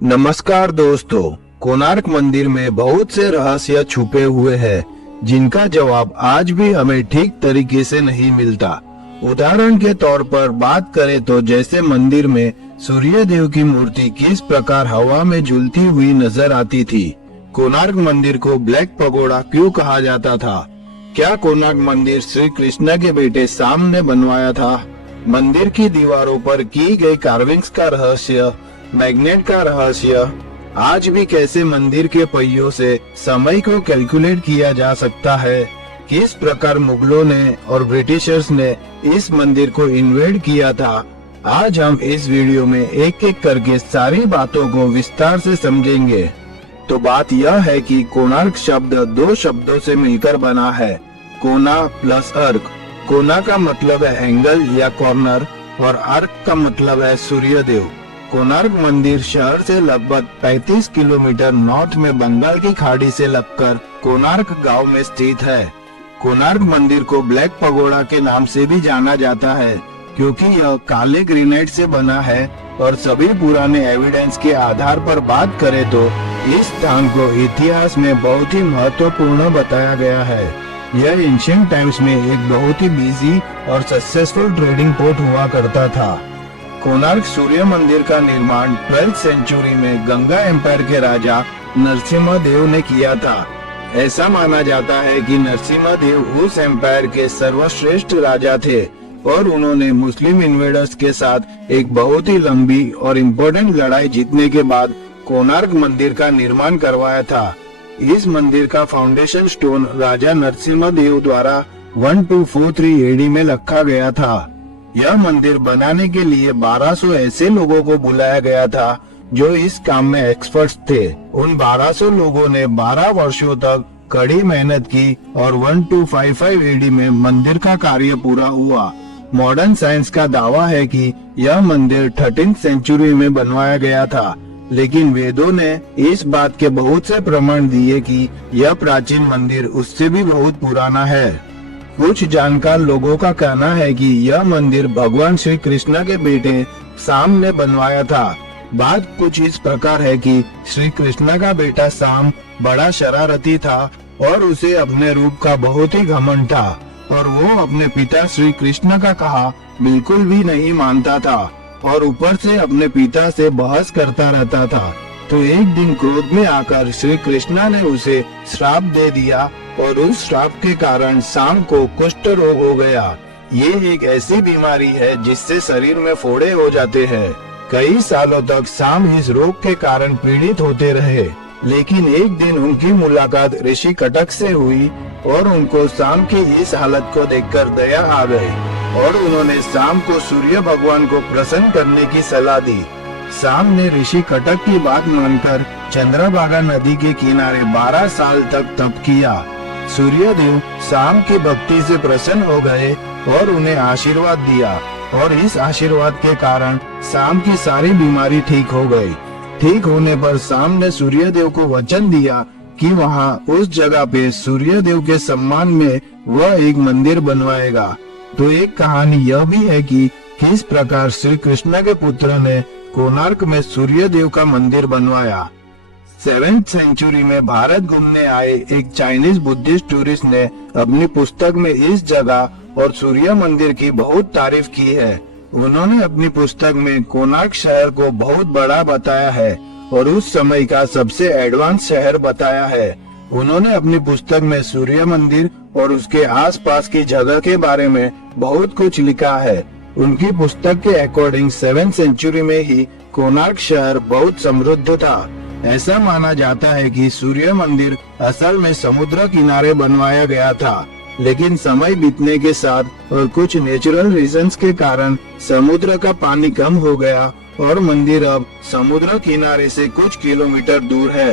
नमस्कार दोस्तों, कोणार्क मंदिर में बहुत से रहस्य छुपे हुए हैं, जिनका जवाब आज भी हमें ठीक तरीके से नहीं मिलता। उदाहरण के तौर पर बात करें तो जैसे मंदिर में सूर्य देव की मूर्ति किस प्रकार हवा में झूलती हुई नजर आती थी। कोणार्क मंदिर को ब्लैक पगोड़ा क्यों कहा जाता था? क्या कोणार्क मंदिर श्री कृष्ण के बेटे साम ने बनवाया था? मंदिर की दीवारों पर की गई कार्विंग्स का रहस्य, मैग्नेट का रहस्य, आज भी कैसे मंदिर के पहियों से समय को कैलकुलेट किया जा सकता है, किस प्रकार मुगलों ने और ब्रिटिशर्स ने इस मंदिर को इन्वेड किया था। आज हम इस वीडियो में एक एक करके सारी बातों को विस्तार से समझेंगे। तो बात यह है कि कोणार्क शब्द दो शब्दों से मिलकर बना है, कोना प्लस अर्क। कोना का मतलब है एंगल या कॉर्नर और अर्क का मतलब है सूर्यदेव। कोणार्क मंदिर शहर से लगभग 35 किलोमीटर नॉर्थ में बंगाल की खाड़ी से लगकर कोणार्क गांव में स्थित है। कोणार्क मंदिर को ब्लैक पगोड़ा के नाम से भी जाना जाता है, क्योंकि यह काले ग्रेनाइट से बना है और सभी पुराने एविडेंस के आधार पर बात करें तो इस स्थान को इतिहास में बहुत ही महत्वपूर्ण बताया गया है। यह एंशिएंट टाइम्स में एक बहुत ही बिजी और सक्सेसफुल ट्रेडिंग पोर्ट हुआ करता था। कोणार्क सूर्य मंदिर का निर्माण 12th सेंचुरी में गंगा एम्पायर के राजा नरसिम्हा देव ने किया था। ऐसा माना जाता है कि नरसिम्हा देव उस एम्पायर के सर्वश्रेष्ठ राजा थे और उन्होंने मुस्लिम इन्वेडर्स के साथ एक बहुत ही लंबी और इम्पोर्टेंट लड़ाई जीतने के बाद कोणार्क मंदिर का निर्माण करवाया था। इस मंदिर का फाउंडेशन स्टोन राजा नरसिम्हा देव द्वारा 1243 एडी में रखा गया था। यह मंदिर बनाने के लिए 1200 ऐसे लोगों को बुलाया गया था जो इस काम में एक्सपर्ट्स थे। उन 1200 लोगों ने 12 वर्षों तक कड़ी मेहनत की और 1255 एडी में मंदिर का कार्य पूरा हुआ। मॉडर्न साइंस का दावा है कि यह मंदिर 13th सेंचुरी में बनवाया गया था, लेकिन वेदों ने इस बात के बहुत से प्रमाण दिए कि यह प्राचीन मंदिर उससे भी बहुत पुराना है। कुछ जानकार लोगों का कहना है कि यह मंदिर भगवान श्री कृष्ण के बेटे साम ने बनवाया था। बात कुछ इस प्रकार है कि श्री कृष्ण का बेटा साम बड़ा शरारती था और उसे अपने रूप का बहुत ही घमंड था और वो अपने पिता श्री कृष्ण का कहा बिल्कुल भी नहीं मानता था और ऊपर से अपने पिता से बहस करता रहता था। तो एक दिन क्रोध में आकर श्री कृष्ण ने उसे श्राप दे दिया और उस श्राप के कारण साम को कुष्ठ रोग हो गया। ये एक ऐसी बीमारी है जिससे शरीर में फोड़े हो जाते हैं। कई सालों तक साम इस रोग के कारण पीड़ित होते रहे, लेकिन एक दिन उनकी मुलाकात ऋषि कटक से हुई और उनको साम की इस हालत को देखकर दया आ गई और उन्होंने साम को सूर्य भगवान को प्रसन्न करने की सलाह दी। साम ने ऋषि कटक की बात मानकर चंद्रभागा नदी के किनारे 12 साल तक तप किया। सूर्य देव साम की भक्ति से प्रसन्न हो गए और उन्हें आशीर्वाद दिया और इस आशीर्वाद के कारण साम की सारी बीमारी ठीक हो गई। ठीक होने पर साम ने सूर्य देव को वचन दिया कि वहाँ उस जगह पे सूर्य देव के सम्मान में वह एक मंदिर बनवाएगा। तो एक कहानी यह भी है कि किस प्रकार श्री कृष्ण के पुत्र ने कोणार्क में सूर्य देव का मंदिर बनवाया। 7th सेंचुरी में भारत घूमने आए एक चाइनीज बुद्धिस्ट टूरिस्ट ने अपनी पुस्तक में इस जगह और सूर्य मंदिर की बहुत तारीफ की है। उन्होंने अपनी पुस्तक में कोणार्क शहर को बहुत बड़ा बताया है और उस समय का सबसे एडवांस शहर बताया है। उन्होंने अपनी पुस्तक में सूर्य मंदिर और उसके आसपास की जगह के बारे में बहुत कुछ लिखा है। उनकी पुस्तक के अकॉर्डिंग 7th सेंचुरी में ही कोणार्क शहर बहुत समृद्ध था। ऐसा माना जाता है कि सूर्य मंदिर असल में समुद्र किनारे बनवाया गया था, लेकिन समय बीतने के साथ और कुछ नेचुरल रीजंस के कारण समुद्र का पानी कम हो गया और मंदिर अब समुद्र किनारे से कुछ किलोमीटर दूर है।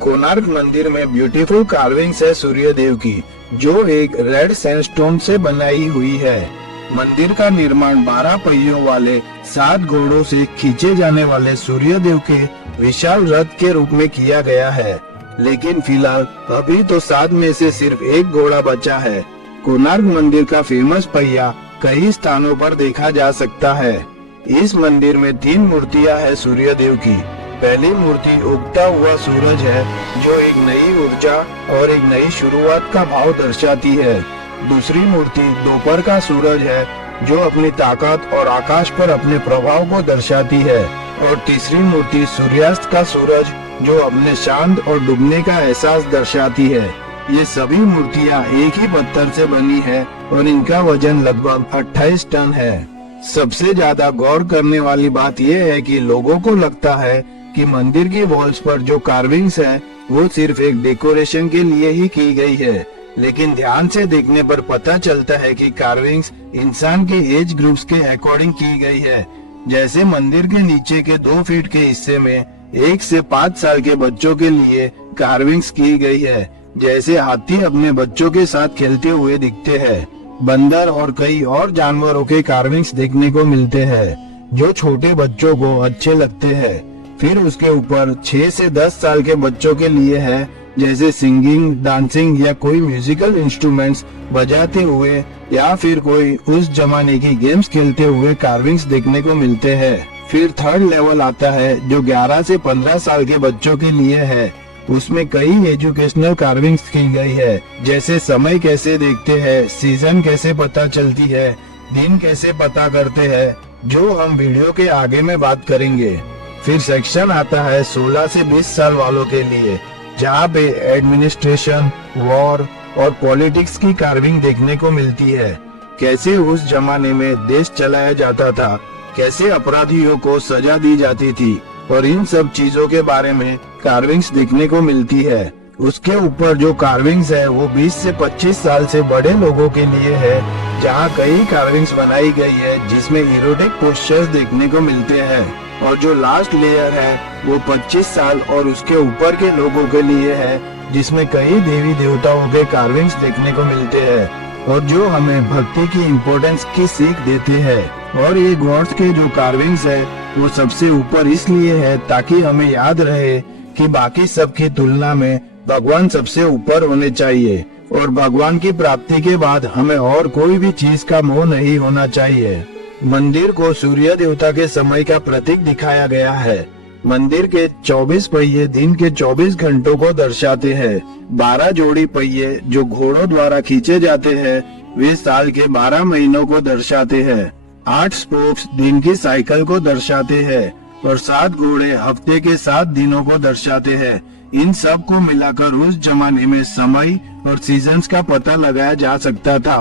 कोणार्क मंदिर में ब्यूटीफुल कार्विंग्स है सूर्य देव की, जो एक रेड सैंडस्टोन से बनाई हुई है। मंदिर का निर्माण 12 पहियों वाले 7 घोड़ों से खींचे जाने वाले सूर्य देव के विशाल रथ के रूप में किया गया है, लेकिन फिलहाल अभी तो 7 में से सिर्फ एक घोड़ा बचा है। कोणार्क मंदिर का फेमस पहिया कई स्थानों पर देखा जा सकता है। इस मंदिर में 3 मूर्तियां हैं सूर्य देव की। पहली मूर्ति उगता हुआ सूरज है, जो एक नई ऊर्जा और एक नई शुरुआत का भाव दर्शाती है। दूसरी मूर्ति दोपहर का सूरज है, जो अपनी ताकत और आकाश पर अपने प्रभाव को दर्शाती है। और तीसरी मूर्ति सूर्यास्त का सूरज, जो अपने शांत और डूबने का एहसास दर्शाती है। ये सभी मूर्तियाँ एक ही पत्थर से बनी है और इनका वजन लगभग 28 टन है। सबसे ज्यादा गौर करने वाली बात यह है कि लोगों को लगता है कि मंदिर की वॉल्स पर जो कार्विंग्स है वो सिर्फ एक डेकोरेशन के लिए ही की गई है, लेकिन ध्यान से देखने पर पता चलता है कि कार्विंग्स इंसान के एज ग्रुप्स के अकॉर्डिंग की गई है। जैसे मंदिर के नीचे के 2 फीट के हिस्से में 1 से 5 साल के बच्चों के लिए कार्विंग्स की गई है। जैसे हाथी अपने बच्चों के साथ खेलते हुए दिखते हैं, बंदर और कई और जानवरों के कार्विंग्स देखने को मिलते हैं, जो छोटे बच्चों को अच्छे लगते हैं। फिर उसके ऊपर 6 से 10 साल के बच्चों के लिए है, जैसे सिंगिंग, डांसिंग या कोई म्यूजिकल इंस्ट्रूमेंट्स बजाते हुए या फिर कोई उस जमाने की गेम्स खेलते हुए कार्विंग्स देखने को मिलते हैं। फिर थर्ड लेवल आता है, जो 11 से 15 साल के बच्चों के लिए है। उसमें कई एजुकेशनल कार्विंग्स की गई है, जैसे समय कैसे देखते हैं, सीजन कैसे पता चलती है, दिन कैसे पता करते हैं, जो हम वीडियो के आगे में बात करेंगे। फिर सेक्शन आता है 16 से 20 साल वालों के लिए, जहाँ पे एडमिनिस्ट्रेशन, वॉर और पॉलिटिक्स की कार्विंग देखने को मिलती है। कैसे उस जमाने में देश चलाया जाता था, कैसे अपराधियों को सजा दी जाती थी, और इन सब चीजों के बारे में कार्विंग्स देखने को मिलती है। उसके ऊपर जो कार्विंग्स है वो 20 से 25 साल से बड़े लोगों के लिए है, जहाँ कई कार्विंग्स बनाई गई है जिसमें इरोटिक पोस्चर्स देखने को मिलते हैं। और जो लास्ट लेयर है वो 25 साल और उसके ऊपर के लोगों के लिए है, जिसमें कई देवी देवताओं के कार्विंग्स देखने को मिलते हैं और जो हमें भक्ति की इम्पोर्टेंस की सीख देते हैं। और ये गॉड्स के जो कार्विंग्स है वो सबसे ऊपर इसलिए है ताकि हमें याद रहे कि बाकी सब की तुलना में भगवान सबसे ऊपर होने चाहिए, और भगवान की प्राप्ति के बाद हमें और कोई भी चीज का मोह नहीं होना चाहिए। मंदिर को सूर्य देवता के समय का प्रतीक दिखाया गया है। मंदिर के 24 पहिए दिन के 24 घंटों को दर्शाते हैं। 12 जोड़ी पहिए जो घोड़ों द्वारा खींचे जाते हैं वे साल के 12 महीनों को दर्शाते हैं। 8 स्पोक्स दिन की साइकिल को दर्शाते हैं और 7 घोड़े हफ्ते के 7 दिनों को दर्शाते हैं। इन सब को मिलाकर उस जमाने में समय और सीजन्स का पता लगाया जा सकता था।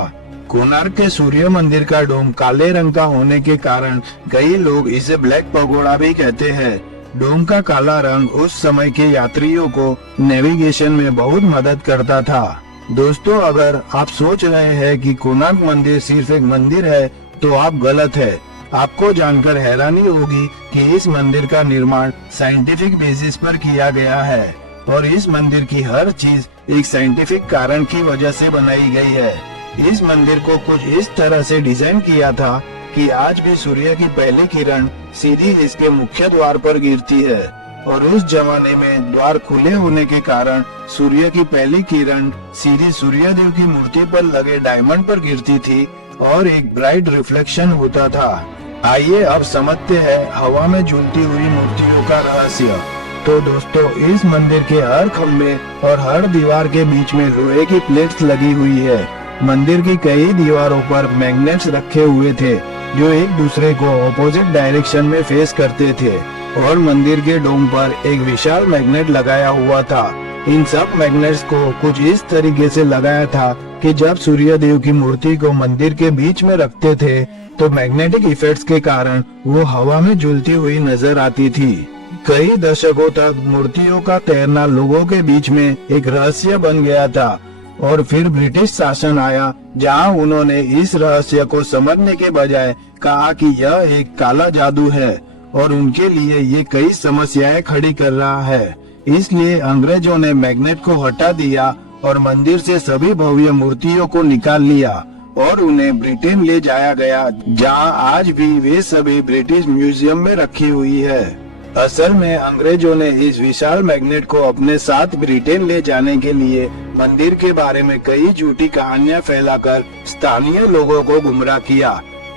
कोणार्क के सूर्य मंदिर का डोम काले रंग का होने के कारण कई लोग इसे ब्लैक पगोड़ा भी कहते हैं। डोम का काला रंग उस समय के यात्रियों को नेविगेशन में बहुत मदद करता था। दोस्तों, अगर आप सोच रहे हैं कि कोणार्क मंदिर सिर्फ एक मंदिर है तो आप गलत है। आपको जानकर हैरानी होगी कि इस मंदिर का निर्माण साइंटिफिक बेसिस पर किया गया है और इस मंदिर की हर चीज एक साइंटिफिक कारण की वजह से बनाई गई है। इस मंदिर को कुछ इस तरह से डिजाइन किया था कि आज भी सूर्य की पहली किरण सीधी इसके मुख्य द्वार पर गिरती है और उस जमाने में द्वार खुले होने के कारण सूर्य की पहली किरण सीधी सूर्यदेव की मूर्ति पर लगे डायमंड पर गिरती थी और एक ब्राइट रिफ्लेक्शन होता था। आइए अब समझते हैं हवा में झूलती हुई मूर्तियों का रहस्य। तो दोस्तों, इस मंदिर के हर खम्भे और हर दीवार के बीच में लोहे की प्लेट्स लगी हुई है। मंदिर की कई दीवारों पर मैग्नेट्स रखे हुए थे जो एक दूसरे को ऑपोजिट डायरेक्शन में फेस करते थे और मंदिर के डोम पर एक विशाल मैग्नेट लगाया हुआ था। इन सब मैग्नेट्स को कुछ इस तरीके से लगाया था कि जब सूर्य देव की मूर्ति को मंदिर के बीच में रखते थे तो मैग्नेटिक इफेक्ट्स के कारण वो हवा में झूलती हुई नजर आती थी। कई दशकों तक मूर्तियों का तैरना लोगों के बीच में एक रहस्य बन गया था और फिर ब्रिटिश शासन आया जहां उन्होंने इस रहस्य को समझने के बजाय कहा कि यह एक काला जादू है और उनके लिए ये कई समस्याएं खड़ी कर रहा है। इसलिए अंग्रेजों ने मैग्नेट को हटा दिया और मंदिर से सभी भव्य मूर्तियों को निकाल लिया और उन्हें ब्रिटेन ले जाया गया, जहां आज भी वे सभी ब्रिटिश म्यूजियम में रखी हुई है। असल में अंग्रेजों ने इस विशाल मैग्नेट को अपने साथ ब्रिटेन ले जाने के लिए मंदिर के बारे में कई झूठी कहानियां फैलाकर स्थानीय लोगों को गुमराह किया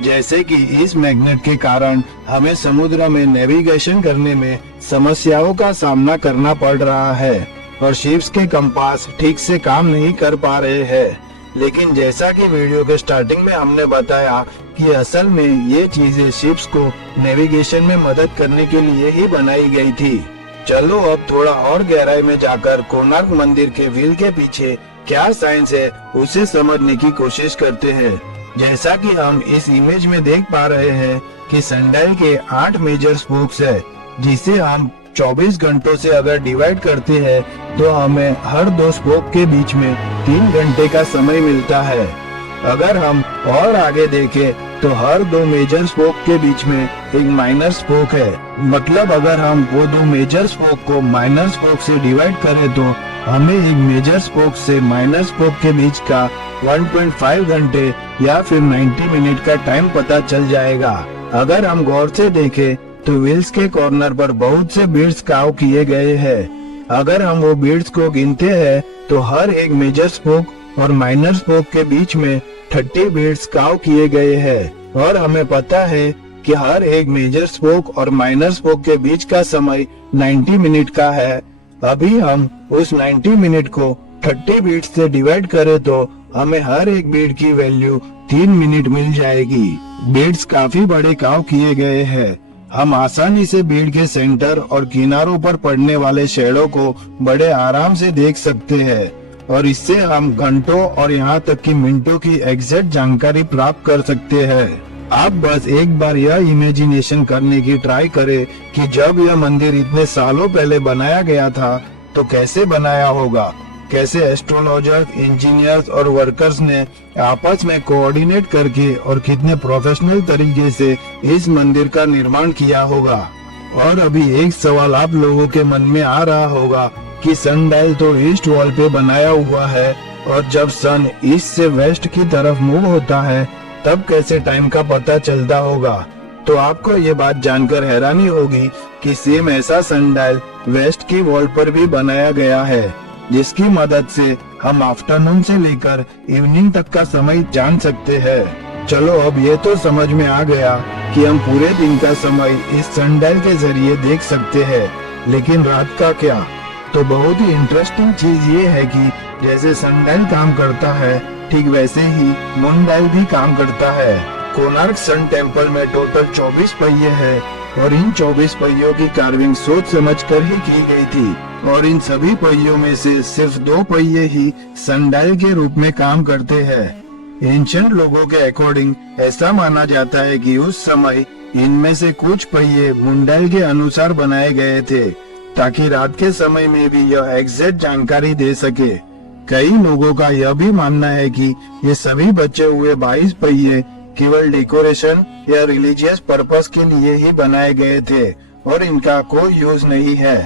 जैसे कि इस मैग्नेट के कारण हमें समुद्र में नेविगेशन करने में समस्याओं का सामना करना पड़ रहा है और शिप्स के कंपास ठीक से काम नहीं कर पा रहे हैं। लेकिन जैसा कि वीडियो के स्टार्टिंग में हमने बताया कि असल में ये चीजें शिप्स को नेविगेशन में मदद करने के लिए ही बनाई गई थी। चलो अब थोड़ा और गहराई में जाकर कोणार्क मंदिर के व्हील के पीछे क्या साइंस है उसे समझने की कोशिश करते हैं। जैसा कि हम इस इमेज में देख पा रहे हैं कि सनडायल के 8 मेजर स्पोक्स है, जिसे हम 24 घंटों से अगर डिवाइड करते हैं तो हमें हर 2 स्पोक के बीच में 3 घंटे का समय मिलता है। अगर हम और आगे देखें तो हर 2 मेजर स्पोक के बीच में एक माइनर स्पोक है। मतलब अगर हम वो 2 मेजर स्पोक को माइनर स्पोक से डिवाइड करें तो हमें एक मेजर स्पोक से माइनर स्पोक के बीच का 1.5 घंटे या फिर 90 मिनट का टाइम पता चल जाएगा। अगर हम गौर से देखें तो व्हील्स के कॉर्नर पर बहुत से बीड्स काव किए गए हैं। अगर हम वो बीड्स को गिनते हैं तो हर एक मेजर स्पोक और माइनर स्पोक के बीच में 30 बीड्स काव किए गए हैं और हमें पता है कि हर एक मेजर स्पोक और माइनर स्पोक के बीच का समय 90 मिनट का है। अभी हम उस 90 मिनट को 30 बीड्स से डिवाइड करें तो हमें हर एक बीड की वैल्यू 3 मिनट मिल जाएगी। बीड्स काफी बड़े काव किए गए हैं। हम आसानी से बीड के सेंटर और किनारों पर पड़ने वाले शेडो को बड़े आराम से देख सकते हैं और इससे हम घंटों और यहाँ तक कि मिनटों की एग्जैक्ट जानकारी प्राप्त कर सकते हैं। आप बस एक बार यह इमेजिनेशन करने की ट्राई करें कि जब यह मंदिर इतने सालों पहले बनाया गया था तो कैसे बनाया होगा, कैसे एस्ट्रोलॉजर्स, इंजीनियर्स और वर्कर्स ने आपस में कोऑर्डिनेट करके और कितने प्रोफेशनल तरीके से इस मंदिर का निर्माण किया होगा। और अभी एक सवाल आप लोगों के मन में आ रहा होगा कि सनडायल तो ईस्ट वॉल पे बनाया हुआ है और जब सन ईस्ट से वेस्ट की तरफ मूव होता है तब कैसे टाइम का पता चलता होगा। तो आपको ये बात जानकर हैरानी होगी कि सेम ऐसा सनडायल वेस्ट की वॉल पर भी बनाया गया है, जिसकी मदद से हम आफ्टरनून से लेकर इवनिंग तक का समय जान सकते हैं। चलो अब ये तो समझ में आ गया कि हम पूरे दिन का समय इस सनडायल के जरिए देख सकते हैं, लेकिन रात का क्या? तो बहुत ही इंटरेस्टिंग चीज ये है कि जैसे सनडायल काम करता है ठीक वैसे ही मूनडायल भी काम करता है। कोणार्क सन टेम्पल में टोटल 24 पहिए हैं और इन 24 पहियों की कार्विंग सोच समझकर ही की गई थी और इन सभी पहियों में से सिर्फ 2 पहिए ही सनडायल के रूप में काम करते हैं। एंशिएंट लोगों के अकॉर्डिंग ऐसा माना जाता है कि उस समय इनमें से कुछ पहिए मूनडायल के अनुसार बनाए गए थे ताकि रात के समय में भी यह एग्जैक्ट जानकारी दे सके। कई लोगों का यह भी मानना है कि ये सभी बचे हुए 22 पहिए केवल डेकोरेशन या रिलीजियस पर्पस के लिए ही बनाए गए थे और इनका कोई यूज नहीं है।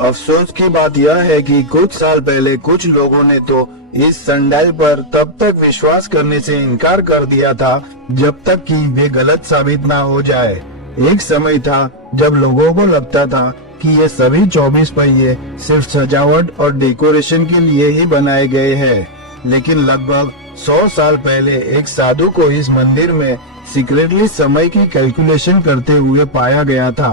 अफसोस की बात यह है कि कुछ साल पहले कुछ लोगों ने तो इस सनडायल पर तब तक विश्वास करने से इनकार कर दिया था जब तक कि वे गलत साबित ना हो जाए। एक समय था जब लोगों को लगता था कि ये सभी 24 पहिए सिर्फ सजावट और डेकोरेशन के लिए ही बनाए गए हैं, लेकिन लगभग 100 साल पहले एक साधु को इस मंदिर में सीक्रेटली समय की कैलकुलेशन करते हुए पाया गया था।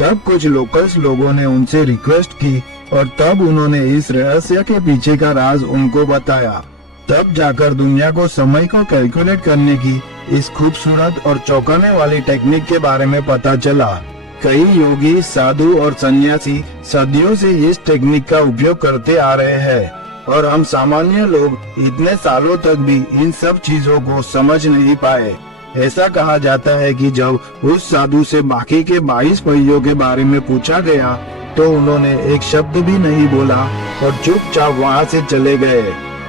तब कुछ लोकल्स लोगों ने उनसे रिक्वेस्ट की और तब उन्होंने इस रहस्य के पीछे का राज उनको बताया। तब जाकर दुनिया को समय को कैलकुलेट करने की इस खूबसूरत और चौंकाने वाली टेक्निक के बारे में पता चला। कई योगी, साधु और सन्यासी सदियों से इस टेक्निक का उपयोग करते आ रहे हैं और हम सामान्य लोग इतने सालों तक भी इन सब चीजों को समझ नहीं पाए। ऐसा कहा जाता है कि जब उस साधु से बाकी के 22 पहियों के बारे में पूछा गया तो उन्होंने एक शब्द भी नहीं बोला और चुपचाप वहाँ से चले गए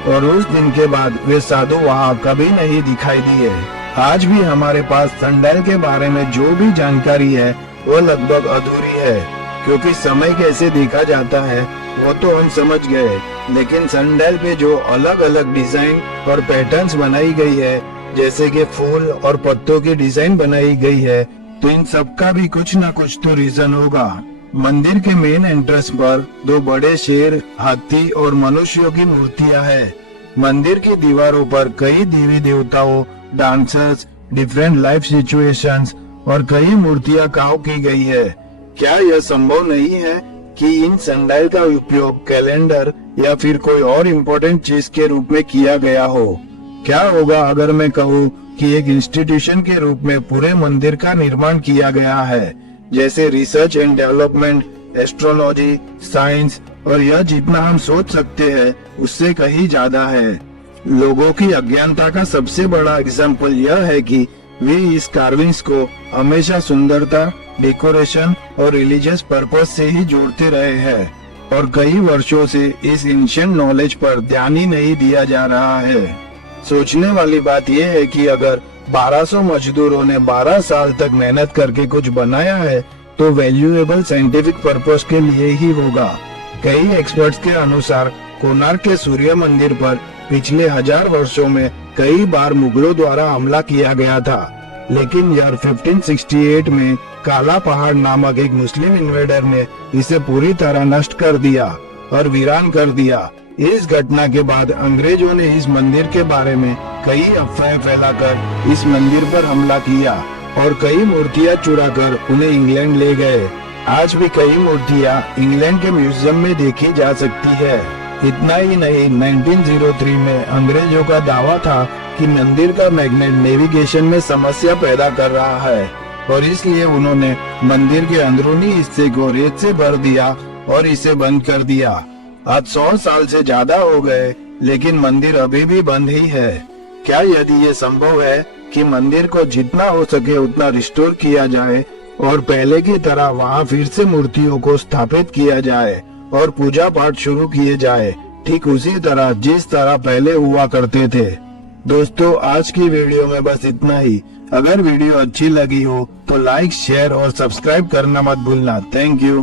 और उस दिन के बाद वे साधु वहाँ कभी नहीं दिखाई दिए। आज भी हमारे पास सनडायल के बारे में जो भी जानकारी है वो लगभग अधूरी है, क्योंकि समय कैसे देखा जाता है वो तो हम समझ गए, लेकिन सनडायल पे जो अलग अलग डिजाइन और पैटर्न्स बनाई गई है, जैसे कि फूल और पत्तों की डिजाइन बनाई गई है, तो इन सब का भी कुछ न कुछ तो रीजन होगा। मंदिर के मेन एंट्रेंस पर 2 बड़े शेर, हाथी और मनुष्यों की मूर्तियां हैं। मंदिर की दीवारों पर कई देवी देवताओं, डांसर्स, डिफरेंट लाइफ सिचुएशंस और कई मूर्तियां काव की गई है। क्या यह संभव नहीं है कि इन सनडाइल का उपयोग कैलेंडर या फिर कोई और इम्पोर्टेंट चीज के रूप में किया गया हो? क्या होगा अगर मैं कहूँ कि एक इंस्टीट्यूशन के रूप में पूरे मंदिर का निर्माण किया गया है, जैसे research and development, astrology, science, और यह जितना हम सोच सकते हैं उससे कहीं ज्यादा है। लोगों की अज्ञानता का सबसे बड़ा एग्जाम्पल यह है कि वे इस कार्विंग्स को हमेशा सुंदरता, डेकोरेशन और रिलीजियस पर्पस से ही जोड़ते रहे हैं और कई वर्षों से इस एंशिएंट नॉलेज पर ध्यान ही नहीं दिया जा रहा है। सोचने वाली बात यह है कि अगर 1200 मजदूरों ने 12 साल तक मेहनत करके कुछ बनाया है तो वैल्यूएबल साइंटिफिक पर्पस के लिए ही होगा। कई एक्सपर्ट्स के अनुसार कोणार्क के सूर्य मंदिर पर पिछले 1000 वर्षों में कई बार मुगलों द्वारा हमला किया गया था, लेकिन ईयर 1568 में काला पहाड़ नामक एक मुस्लिम इन्वेडर ने इसे पूरी तरह नष्ट कर दिया और वीरान कर दिया। इस घटना के बाद अंग्रेजों ने इस मंदिर के बारे में कई अफवाहें फैलाकर इस मंदिर पर हमला किया और कई मूर्तियां चुराकर उन्हें इंग्लैंड ले गए। आज भी कई मूर्तियां इंग्लैंड के म्यूजियम में देखी जा सकती है। इतना ही नहीं, 1903 में अंग्रेजों का दावा था कि मंदिर का मैग्नेट नेविगेशन में समस्या पैदा कर रहा है और इसलिए उन्होंने मंदिर के अंदरूनी हिस्से को रेत से भर दिया और इसे बंद कर दिया। आज 100 साल से ज्यादा हो गए, लेकिन मंदिर अभी भी बंद ही है। क्या यदि ये संभव है कि मंदिर को जितना हो सके उतना रिस्टोर किया जाए और पहले की तरह वहाँ फिर से मूर्तियों को स्थापित किया जाए और पूजा पाठ शुरू किए जाए, ठीक उसी तरह जिस तरह पहले हुआ करते थे? दोस्तों, आज की वीडियो में बस इतना ही। अगर वीडियो अच्छी लगी हो तो लाइक, शेयर और सब्सक्राइब करना मत भूलना। Thank you.